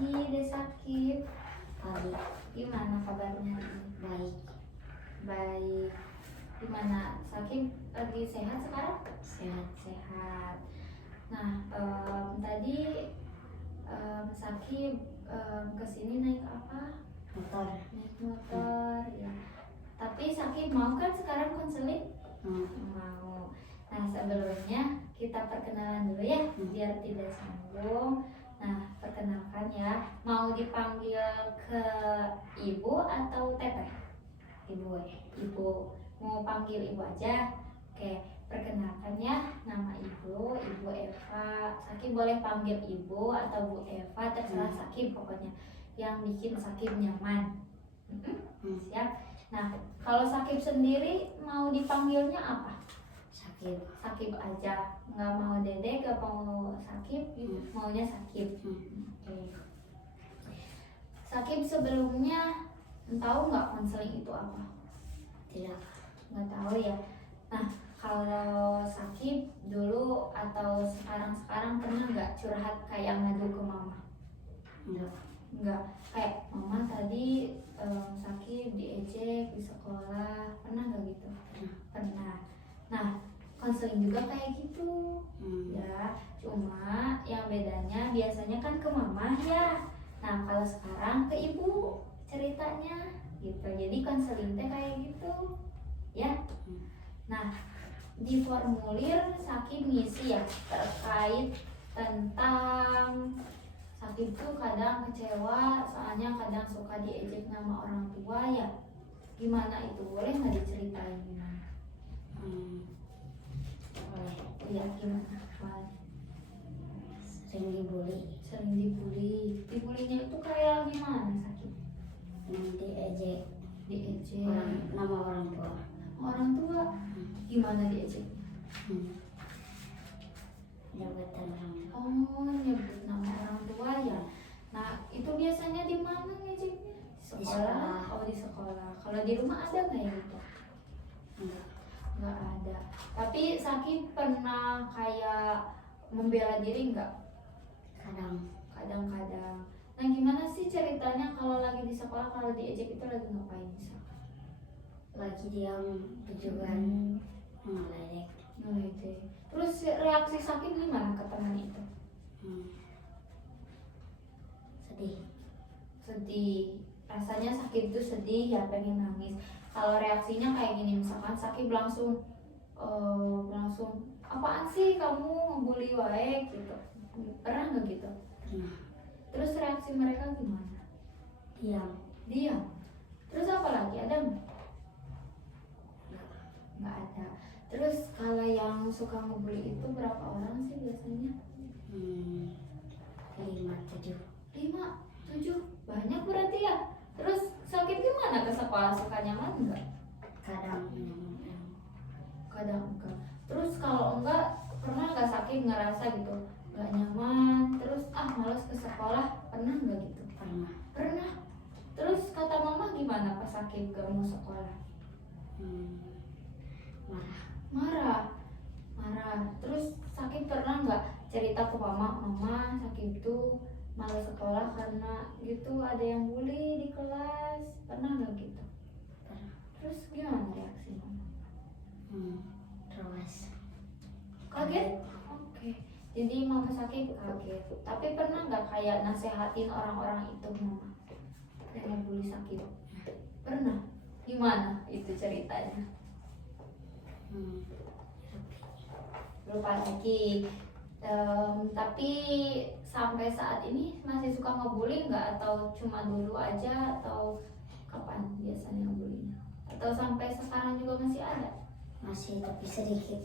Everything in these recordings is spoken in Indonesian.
pagi Dek Sakib. Pagi. Gimana kabarnya ini? Baik. Baik. Gimana Sakib lagi sehat sekarang? Sehat. Nah, tadi Sakib kesini naik apa? Motor. Naik motor ya. Tapi Sakib mau kan sekarang konseling? Mau. Nah, sebelumnya kita perkenalan dulu ya, biar tidak sambung. Nah, perkenalkan ya, mau dipanggil ke ibu atau teteh? Ibu. Ibu. Mau panggil ibu aja? Oke, perkenalkan ya, nama ibu Eva. Sakib boleh panggil ibu atau Bu Eva, terserah Sakib pokoknya. Yang bikin Sakib nyaman. Siap? Nah, kalau Sakib sendiri mau dipanggilnya apa? Sakib aja, nggak mau Dede, nggak mau Sakib, maunya Sakib. Oke. Sakib sebelumnya tahu nggak konseling itu apa? Tidak. Nggak tahu ya. Nah, kalau Sakib dulu atau sekarang pernah nggak curhat kayak ngadu ke mama? Nggak. Kayak mama tadi Sakib diejek di sekolah, pernah nggak gitu? Pernah. Nah, konseling juga kayak gitu ya, cuma yang bedanya biasanya kan ke mama ya. Nah, kalau sekarang ke ibu ceritanya gitu, jadi konseling teh kayak gitu ya. Nah, di formulir Sakib ngisi ya terkait tentang Sakib tuh kadang kecewa soalnya kadang suka diejek nama orang tua ya. Gimana itu, boleh nggak diceritain gimana? Iya, gimana? Sering dibully. Dibulinya itu kayak gimana Sakib? Diejek. Nama orang tua. orang tua gimana diejek? Jabatan orang tua. Oh, nyebut nama orang tua ya. Nah, itu biasanya di mana ngejeknya? Di sekolah. Oh, di sekolah. Kalau di rumah ada nggak ya gitu? Nggak ada. Tapi Sakib pernah kayak membela diri nggak? Kadang-kadang. Nah, gimana sih ceritanya kalau lagi di sekolah, kalau diejek itu lagi ngapain misalkan? Lagi diam tujuan ngeledek. Terus reaksi Sakib gimana ke teman itu? Sedih. Rasanya Sakib itu sedih ya, pengen nangis. Kalau reaksinya kayak gini, misalkan Sakib langsung apaan sih kamu ngebully wae gitu. Pernah nggak gitu? Terus reaksi mereka gimana? Diam. Terus apa lagi, ada nggak? Nggak ada. Terus kalau yang suka ngebully itu berapa orang sih biasanya? 5, 7, banyak berarti ya. Terus Sakib gimana ke sekolah, suka nyaman nggak? Kadang enggak. Terus kalau enggak, pernah nggak Sakib ngerasa gitu nggak nyaman, terus malas ke sekolah, pernah nggak gitu? Pernah. Terus kata mama gimana pas Sakib gak mau sekolah? Marah. Terus Sakib pernah nggak cerita ke mama Sakib tuh malas sekolah karena gitu ada yang bully di kelas, pernah nggak gitu? Terus gimana reaksi mama? Kaget? Oke. Jadi mama Sakib kaget. Tapi pernah nggak kayak nasehatin orang-orang itu mama yang ngebully Sakib? Pernah. Gimana itu ceritanya? Lupa lagi. Tapi sampai saat ini masih suka ngebully nggak, atau cuma dulu aja, atau kapan biasanya ngebulinya? Atau sampai sekarang juga masih ada? Masih, tapi sedikit.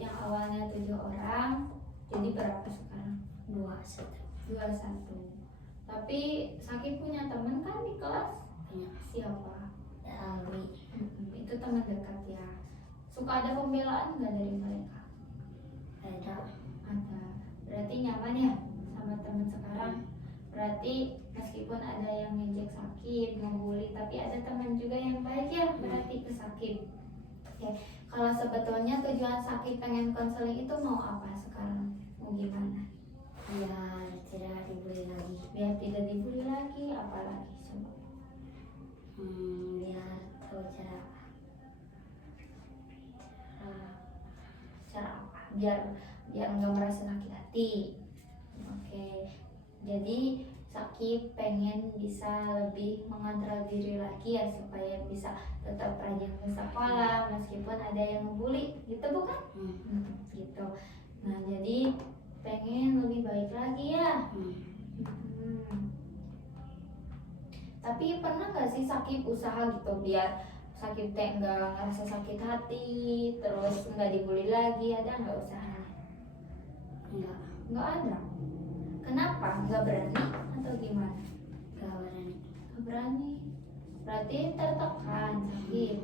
Yang awalnya 7 orang jadi berapa sekarang? 21. Tapi Sakib punya teman kan di kelas? Siapa? Alwi. Itu teman dekat ya. Suka ada pembelaan nggak dari mereka? Ada. Berarti nyaman ya sama teman sekarang? Berarti meskipun ada yang ngejek Sakib, ngebully, tapi ada teman juga yang baik ya, berarti ke Sakib. Oke. Kalau sebetulnya tujuan Sakib pengen konseling itu mau apa sekarang? Mau gimana? biar tidak dibully lagi. Biar tidak dibully lagi, apalagi coba. Biar tahu cara Cara apa? Biar nggak merasa sakit hati. Oke, jadi Sakib pengen bisa lebih mengontrol diri lagi ya, supaya bisa tetap rajin ke sekolah meskipun ada yang ngebully, gitu bukan? Gitu. Nah, jadi pengen lebih baik lagi ya. Tapi pernah nggak sih Sakib usaha gitu biar Sakib teh nggak ngerasa sakit hati, terus nggak dibully lagi, ada nggak usahanya? Enggak Nggak ada. Kenapa? Nggak berani atau gimana? berani. Nggak berani. Berarti tertekan, sakit.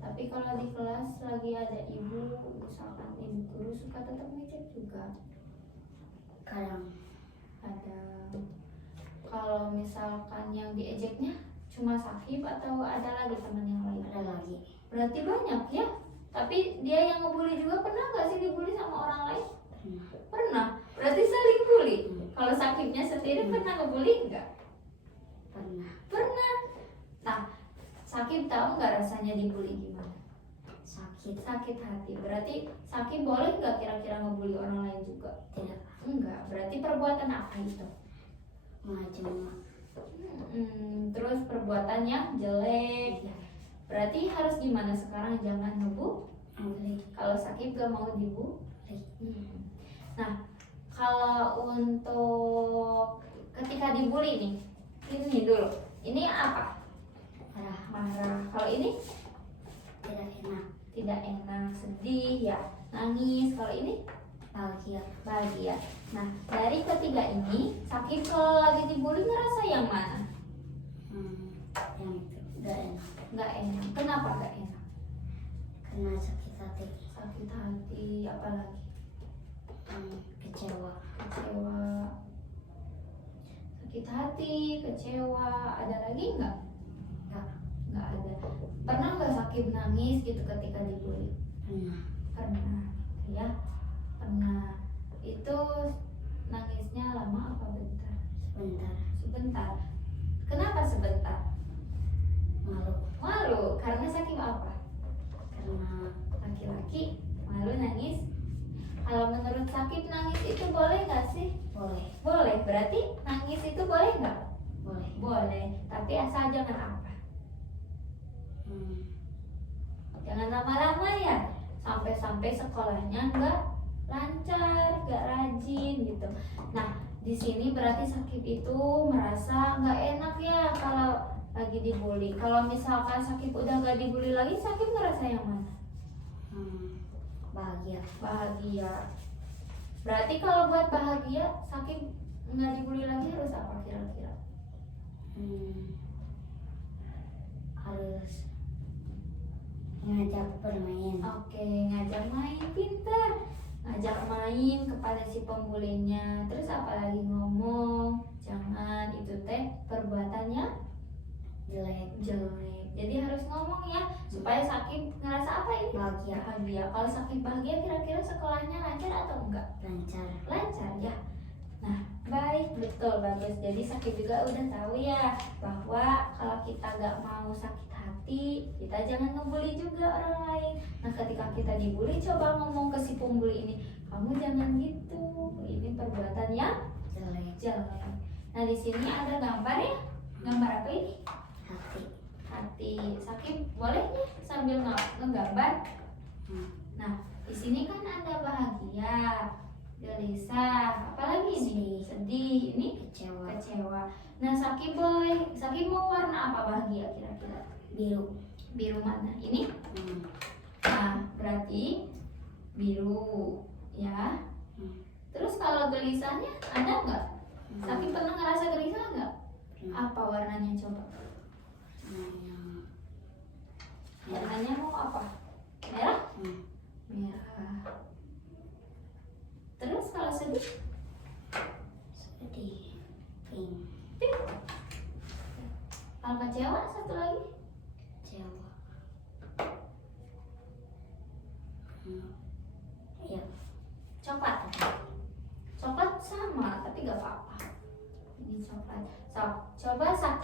Tapi kalau di kelas lagi ada ibu, misalkan ibu guru suka tetap ngecek juga. Kadang Ada. Kalau misalkan yang diejeknya cuma Sakib atau ada lagi teman yang lain? ada lagi. Berarti banyak ya. Tapi dia yang ngebully juga, pernah nggak sih dibully sama orang lain? Pernah. Berarti saling bully. Kalau Sakibnya sendiri pernah ngebully nggak? Pernah. Pernah. Nah, Sakib tahu nggak rasanya dibully gimana? Sakit. Sakit hati. Berarti Sakib boleh nggak kira-kira ngebully orang lain juga? Tidak. Enggak. Berarti perbuatan apa itu? Macam Terus perbuatannya jelek. Berarti harus gimana sekarang? Jangan ngebully. Kalau Sakib gak mau dibully. Nah, kalau untuk ketika dibully nih, ini dulu. Ini apa? Marah. Kalau ini tidak enak. tidak enak, sedih ya, nangis. Kalau ini bahagia. Nah, dari ketiga ini, Sakib kalau lagi dibully ngerasa yang mana? Yang itu tidak enak. Nggak enak. Kenapa nggak enak? Karena sakit hati. Sakit hati, apalagi Kecewa. Sakit hati, kecewa. Ada lagi nggak? Nggak ada. Pernah nggak Sakib nangis gitu ketika dibully? Pernah ya, pernah. Itu nangisnya lama apa bentar? Sebentar. Kenapa sebentar? Malu. Karena Sakib apa? Karena Laki-laki malu nangis. Kalau menurut Sakib nangis itu boleh nggak sih? Boleh. Berarti nangis itu boleh nggak? Boleh. Tapi asal jangan apa? Jangan lama-lama ya. Sampai-sampai sekolahnya nggak lancar, nggak rajin gitu. Nah, di sini berarti Sakib itu merasa nggak enak ya kalau lagi dibully. Kalau misalkan Sakib udah nggak dibully lagi, Sakib ngerasa yang mana? Bahagia. Berarti kalau buat bahagia, Sakib nggak dibully lagi harus apa kira-kira? Harus ngajak bermain. Oke, ngajak main, pintar. Ngajak main kepada si pembulinya. Terus apalagi ngomong, jangan itu teh perbuatannya Jelek. Jadi harus ngomong ya, supaya Sakib ngerasa apa ini? Bahagia. Kalau Sakib bahagia, kira-kira sekolahnya lancar atau enggak? Lancar ya. Nah, baik, betul, bagus. Jadi Sakib juga udah tahu ya bahwa kalau kita gak mau sakit hati, kita jangan ngebully juga orang lain. Nah, ketika kita dibully, coba ngomong ke si pembuli ini, kamu jangan gitu, ini perbuatannya jelek. Nah, di sini ada gambar ya. Gambar apa ini? Hati. Sakib boleh nih sambil ngegambar. Nah, di sini kan ada bahagia, gelisah, apalagi ini sedih, ini kecewa. Nah, Sakib mau warna apa bahagia kira-kira? Biru mana? Ini? Nah, berarti biru ya. Terus kalau gelisahnya ada nggak? Sakib pernah ngerasa gelisah nggak? Apa warnanya coba? Warnanya mau apa? Merah? Merah. Terus kalau sedih? Pink. Kalau kecewa satu lagi? Ya. Coklat.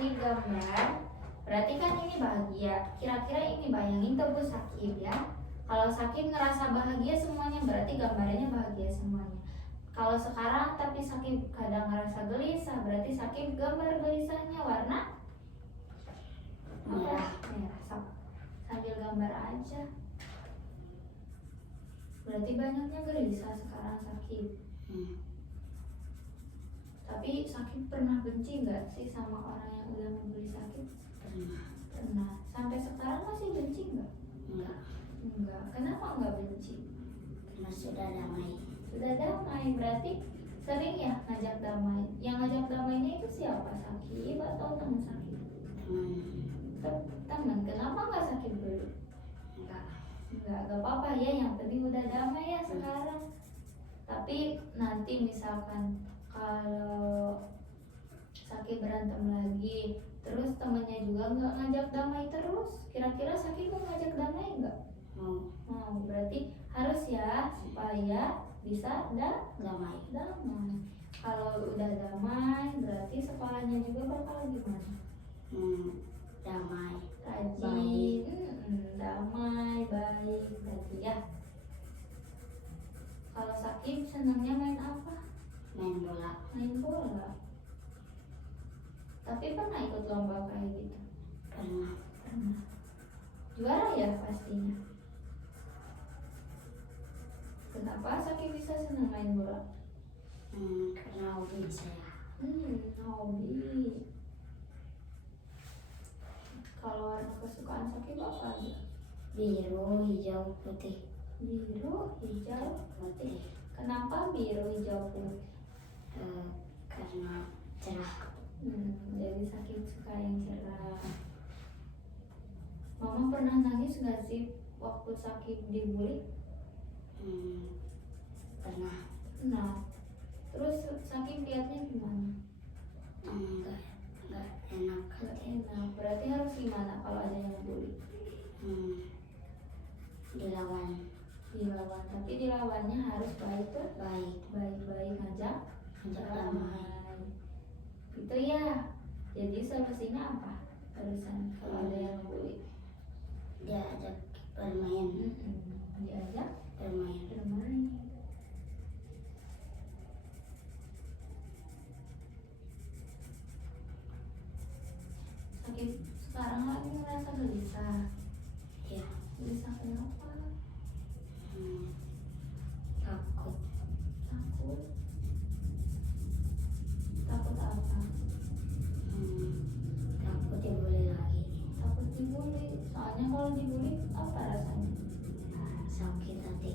Sakib gambar, berarti kan ini bahagia. Kira-kira ini bayangin tuh Bu Sakib ya. Kalau Sakib ngerasa bahagia semuanya, berarti gambarnya bahagia semuanya. Kalau sekarang tapi Sakib kadang ngerasa gelisah, berarti Sakib gambar gelisahnya warna Merah. merah. Sambil gambar aja. Berarti banyaknya gelisah sekarang Sakib. Tapi Sakib pernah benci nggak sih sama orang yang udah membuli Sakib? Pernah. Pernah. Sampai sekarang masih benci nggak? Enggak. Enggak. Kenapa nggak benci? Karena sudah damai. Sudah damai, berarti sering ya ngajak damai. Yang ngajak damainya itu siapa? Sakib atau teman Sakib? Teman. Kenapa nggak Sakib dulu? Enggak. Enggak apa-apa ya, yang penting udah damai ya sekarang. Tapi nanti misalkan kalau Sakib berantem lagi, terus temennya juga nggak ngajak damai terus, kira-kira Sakib mau ngajak damai nggak? Mau. Berarti harus ya supaya bisa Damai. damai. Kalau udah damai, berarti sekolahnya juga bakal gimana? Damai. Rajin, damai, baik, berarti ya. Kalau Sakib senangnya main apa? Main bola. Main bola. Tapi pernah ikut lomba kayak gitu? Pernah. Pernah. Juara ya pastinya. Kenapa Sakib bisa senang main bola? Karena hobi saya. Hobi. Kalau warna kesukaan Sakib apa aja? Biru, hijau, putih. Biru, hijau, putih. Kenapa biru, hijau, putih? Karena cerah. Jadi Sakib suka yang cerah. Mama pernah nangis gak sih waktu Sakib dibully? Pernah. Nah, terus Sakib liatnya gimana? Enggak enak. Gak enak. Berarti harus gimana kalau ada yang bully? Dilawan. Dilawan. Tapi dilawannya harus baik tuh. Baik. Baik-baik ngajak Damai. Gitu ya. Jadi solusinya apa? Barusan kalau ada yang bully. Diajak bermain. Diajak Bermain. bermain. Sakib sekarang lagi ngerasa gelisah. Ya. Gelisah kenapa? Takut. Takut. Takut apa? Takut dibully lagi. Takut dibully. Soalnya kalau dibully apa rasanya? Sakit hati.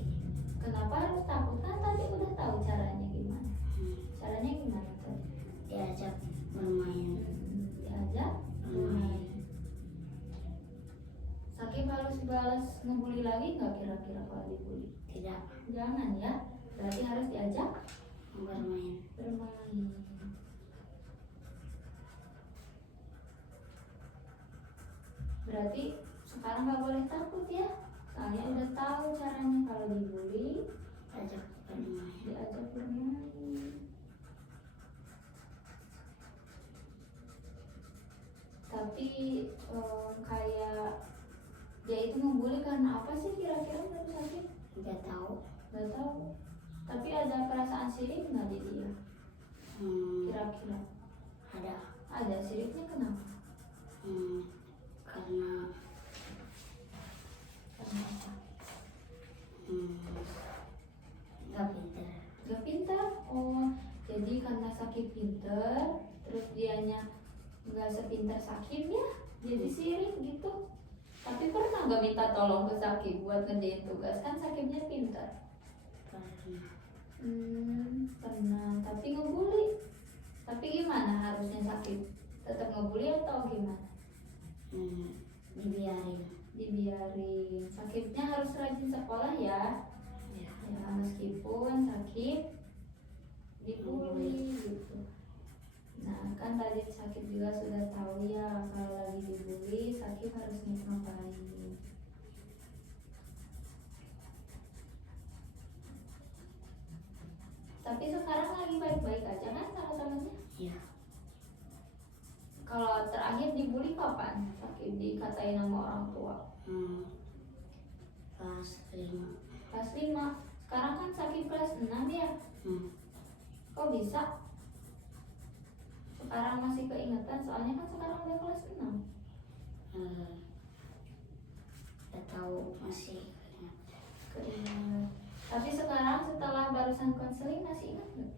Kenapa harus takut? Kan tadi udah tahu caranya gimana. Caranya gimana tadi? Diajak bermain. Diajak bermain. Sakib harus balas ngebully lagi nggak kira-kira kalau dibully? Tidak. Jangan ya. Berarti harus diajak Bermain. bermain. Berarti sekarang nggak boleh takut ya. Soalnya udah tahu caranya kalau dibully Diajak bermain. diajak bermain. Tapi kayak dia itu membuli karena apa sih kira-kira menurut Sakib? Nggak tahu. Gak tahu. Tapi ada perasaan sirik nggak di dia? Kira-kira Ada. ada siriknya kenapa? Karena Karena apa? nggak pintar. Gak pintar. Oh, jadi karena Sakib pintar, terus dianya nggak sepintar Sakib ya, jadi sirik gitu. Tapi pernah gak minta tolong ke Sakib buat ngerjain tugas? Kan Sakibnya pintar. Pernah. Pernah. Tapi ngebully. Tapi gimana harusnya Sakib? Tetap ngebully atau gimana? Dibiarin. Dibiarin. Sakibnya harus rajin sekolah ya. Ya. Ya meskipun Sakib dibully gitu. Nah kan tadi Sakib juga sudah tahu ya kalau lagi dibully Sakib harus ngapain. Tapi sekarang lagi baik-baik aja kan sama temennya? Ya. Kalau disukain sama orang tua? Kelas 5. Kelas 5. Sekarang kan sakit kelas 6 ya. Kok bisa? Sekarang masih keingetan, soalnya kan sekarang udah kelas 6. Gak tahu, masih ingat. Keinget. Tapi sekarang setelah barusan konseling masih ingat nggak?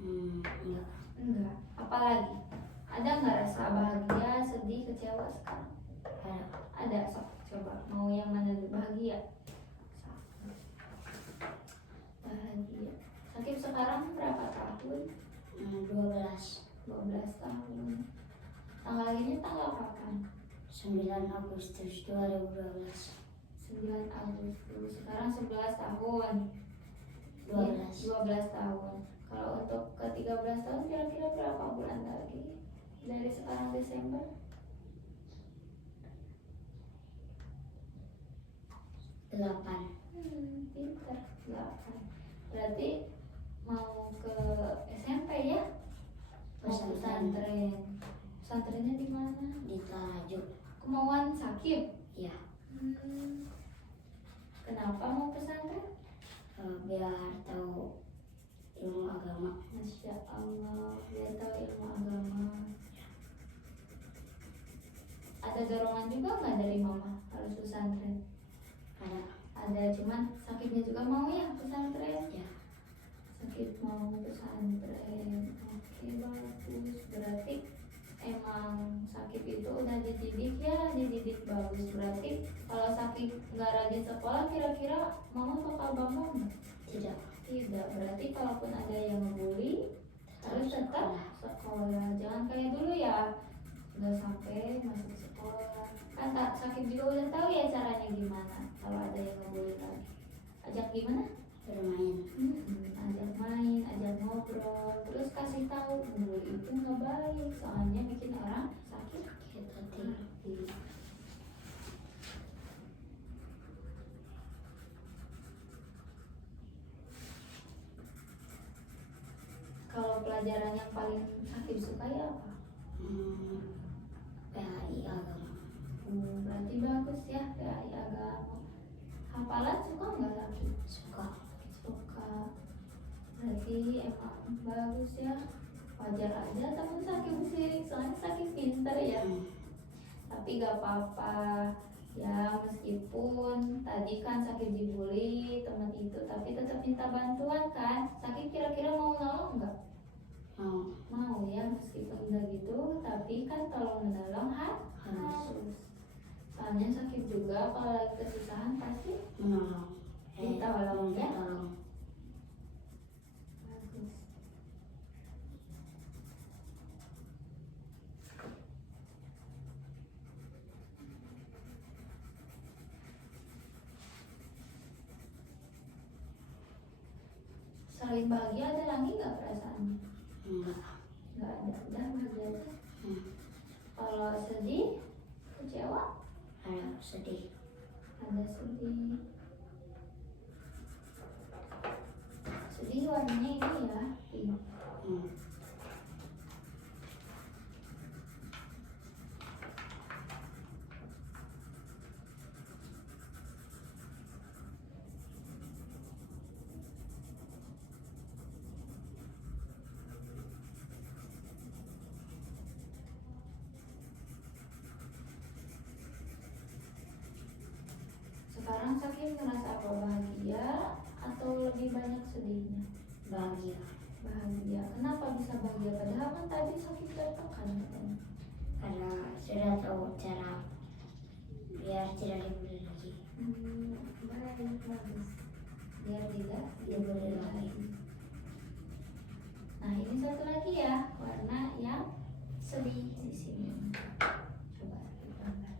Enggak. Enggak. Apalagi? Ada nggak rasa bahagia, sedih, kecewa sekarang? Ada. Sok coba. Mau yang mana dulu? Bahagia. Bahagia. Sakit sekarang berapa tahun? 12. 12 tahun. Tanggal ini tanggal kapan? 9 Agustus 2012. 9 Agustus. Sekarang 11 tahun. 12. 12 tahun. Kalau untuk ke 13 tahun kira-kira berapa bulan lagi? Dari sekarang Desember? 8. Pintar. 8. Berarti mau ke SMP ya? Mau pesantren. Pesantrennya di mana? Di Tarajuk. Kemauan sakit? Ya. Kenapa mau pesantren? Biar tahu ilmu agama. Masya Allah, biar tahu ilmu agama. Ada dorongan juga nggak dari mama harus pesantren? Ada, cuman sakitnya juga mau ya pesantren? Ya. Sakit mau pesantren. Oke, bagus. Berarti emang sakit itu udah dididik ya, dididik bagus. Berarti kalau sakit nggak rajin sekolah, kira-kira mama bakal bangun nggak? Tidak. Tidak. Berarti kalaupun ada yang ngebully, harus tetap sekolah. Jangan kayak dulu ya, nggak sampai masuk sekolah. Kan tak sakit juga udah tahu ya caranya gimana. Kalau ada yang ngebully lagi, ajak gimana? Bermain. Ajak main, ajak ngobrol, terus kasih tahu ngebully itu nggak baik, soalnya bikin orang sakit hati. Kalau pelajaran yang paling sakit sukai apa? PAI agama. Berarti bagus ya PAI agama. Hafalan suka nggak lagi? Suka. Suka. Berarti emang bagus ya. Wajar aja temen sakit musik, soalnya sakit pinter ya. Tapi gak apa-apa ya, meskipun tadi kan sakit dibully teman itu, tapi tetap minta bantuan kan. Sakit kira-kira mau nolong nggak? Mau ya, meskipun udah gitu, tapi kan tolong menolong harus. Soalnya sakit juga, kalau lagi kesusahan pasti Menolong. ditolong ya. Tolong. Bagus. Selain bahagia ada lagi nggak perasaannya? Enggak. Nggak ada, udah bahagia aja. Kalau sedih, kecewa, Ada sedih. ada sedih. Sedih warnanya ini ya, pink. Sekarang Sakim ngerasa apa, bahagia atau lebih banyak sedihnya? Bahagia. Bahagia. Kenapa bisa bahagia? Padahal kan tadi sakit tertekan katanya. Karena sudah tahu cara biar tidak dibully lagi. Baik, bagus. Biar tidak Dibully lagi. Nah, ini satu lagi ya, warna yang sedih di sini. Coba kita gambar.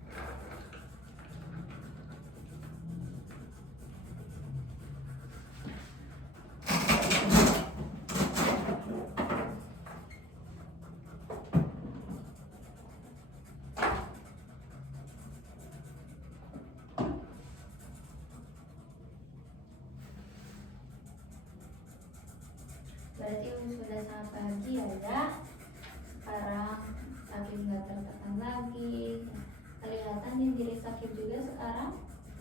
Berarti sudah sangat bahagia ya. Sekarang saking nggak tertekan lagi, kelihatan kelihatannya diri Sakib juga sekarang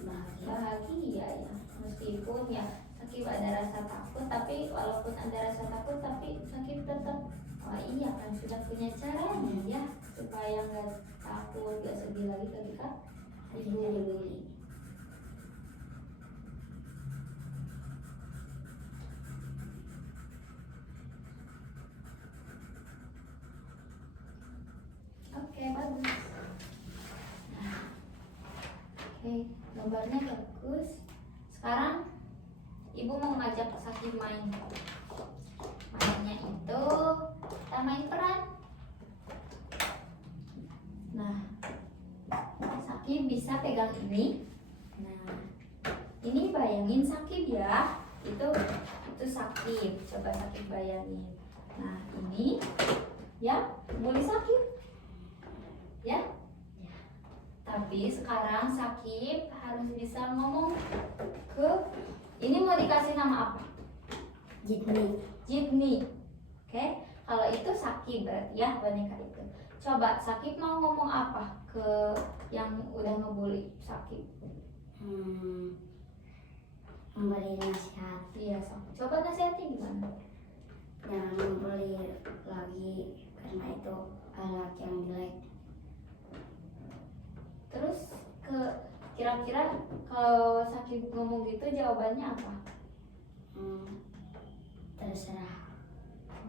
bahagia. bahagia ya, meskipun ya Sakib ada rasa takut, tapi walaupun ada rasa takut tapi Sakib tetap, oh iya kan sudah punya caranya ya supaya nggak takut, nggak sedih lagi ketika dibully. Oke, bagus. Nah, oke, gambarnya bagus. Sekarang ibu mau ngajak Sakib main. Mainnya itu kita main peran. Nah, Sakib bisa pegang ini. Nah, ini bayangin Sakib ya. Itu Sakib. Coba Sakib bayangin. Nah, ini ya boleh Sakib. Ya. Tapi sekarang Sakib harus bisa ngomong ke, ini mau dikasih nama apa? Jidni. Jidni. Oke, kalau itu Sakib berarti ya boneka itu. Coba Sakib mau ngomong apa ke yang udah ngebully Sakib? Memberi nasihat. Iya, Sakib. Coba nasihatnya gimana? Jangan membeli lagi karena itu anak yang jelek. Terus kira-kira kalau Sakib ngomong gitu jawabannya apa? Terserah.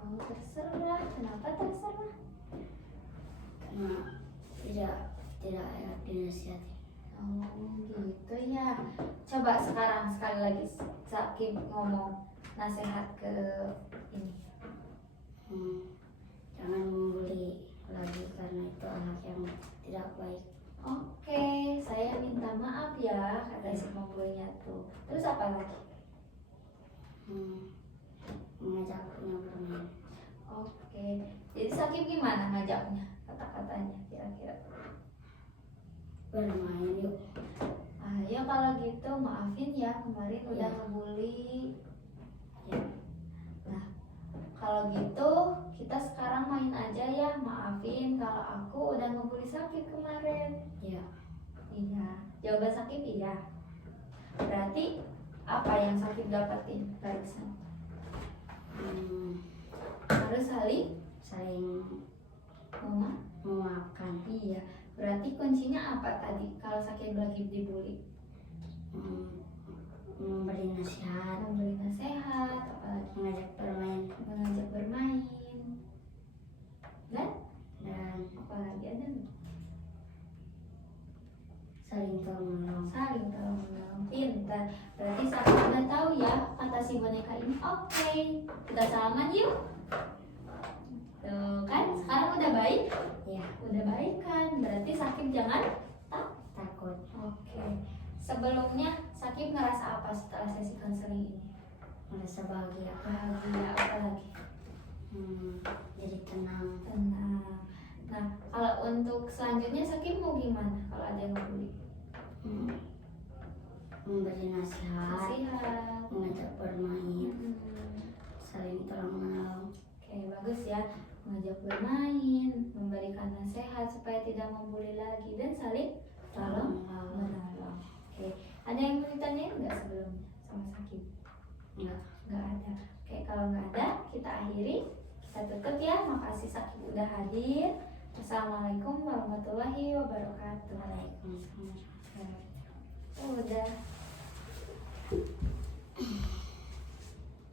Oh, terserah. Kenapa terserah? Karena tidak enak dinasihati. Oh, gitu ya. Coba sekarang sekali lagi Sakib ngomong nasihat ke ini. Jangan membuli lagi karena itu anak yang tidak baik. Oke, saya minta maaf ya kata si pembulinya tuh. Terus apa lagi? Mengajaknya bermain. Oke, jadi Sakib gimana ngajaknya? Kata-katanya kira-kira. Bermain yuk. Ya kalau gitu maafin ya kemarin udah Ya. ngebully. Ya. Nah, kalau gitu kita sekarang main aja ya. Maafin kalau aku udah ngebully Sakib kemarin. Ya. Iya. Jawaban Sakib iya. Berarti apa yang Sakib dapetin barusan? Harus saling Saling memaafkan. Iya. Berarti kuncinya apa tadi kalau Sakib lagi dibully? Memberi nasihat. Memberi nasihat, apalagi Mengajak bermain. mengajak bermain. Dan apalagi ada nih? Saling tolong menolong. Saling tolong menolong. Pintar. Berarti Sakib udah tahu ya kata si boneka ini. Oke, kita salaman yuk. Tuh kan, sekarang udah baik? Ya. Udah baik kan? Berarti Sakib jangan Takut. Oke. Sebelumnya Sakib ngerasa apa setelah sesi konseling ini? Merasa bahagia. Bahagia, apa lagi? Jadi tenang. Tenang. Nah, kalau untuk selanjutnya Sakib mau gimana kalau ada yang ngebully? Memberi nasihat. Nasihat. Mengajak bermain. Saling Saling tolong menolong. Oke, bagus ya. Mengajak bermain, memberikan nasihat supaya tidak membuli lagi, dan saling tolong menolong. Oke, ada yang mau ditanyain nggak sebelumnya sama Sakib? Enggak. Nggak ada. Oke, kalau nggak ada, kita akhiri. Kita tutup ya. Makasih Sakib udah hadir. Assalamualaikum warahmatullahi wabarakatuh. Waalaikumsalam. Udah.